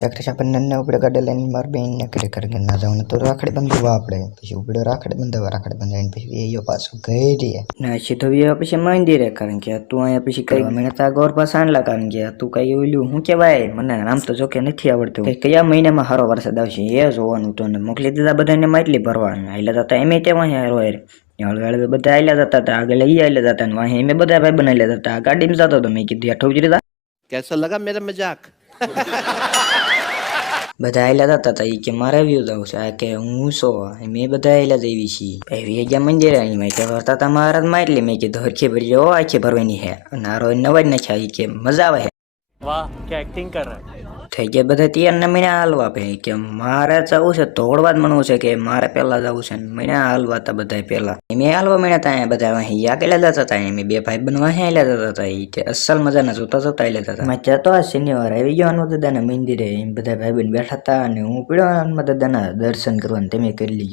રક્ષાબંધનને ઉપડે ગાડે લઈને મારા બેનને ઘરે ઘરે ના જવાનું તો રાખડી બંધવા આપણે પછી ઉપડે રાખડી બંધાવીને પછી એ પાછું ઘરે ના સીધો વ્યો પછી મંદિરે કારણ કે તું અહીંયા પછી કઈ મને તા ગોર પાસે આણલા કારણ કે તું કઈ ઓલ્યું શું કહેવાય મને આમ તો જોકે નથી આવડતું કયા મહિનામાં સારો વરસાદ આવશે એ જોવાનું તો ને મોકલી દીધા બધાને માટલી ભરવાનું એટલે તો એમ તે વાંહે હારો હળવે બધા આયલા જતા હતા આગળ લઈ આયલા જતા ને વાંહે મેં બધા ભાઈ બનાવેલા હતા ગાડીમાં જતો હતો મેં કીધું હેઠો ઉતરી જા कैसा लगा मेरा मजाक બધા આયલા જતા હતા કે મારે આવ્યું જવું છે કે હું સો મેં બધા આયલા જઈવી છીએ ભાઈ ગયા મંદિરે અહીં કે ભરતા હતા મહારાજ માં એટલે મેં કીધું હરખી ભરી જાઓ આખી ભરવાની હે નારો નવાજ નાખ્યા કે મજા આવે वाह क्या एक्टिंग कर रहा है થઈ ગયા બધા તૈયાર મહિના હાલવા પે કે મારે જવું છે તોડવા જ મણવું છે કે મારે પેલા જવું છે મહિના હાલવા હતા બધા પેલા મેં હાલવા મહિના હતા બધા અહીંયા કેલા જતા હતા મેં બે ભાઈ બનવા હેલા જતા હતા કે અસલ મજાના જોતા જોતા હેલા જતા મેં જતો આ શનિવાર આવી ગયો હનુમાન દાદાના મંદિરે બધા ભાઈ બન બેઠા હતા અને હું પીડ્યો હનુમાન દાદાના દર્શન કરવાનું તમે કરી લીધું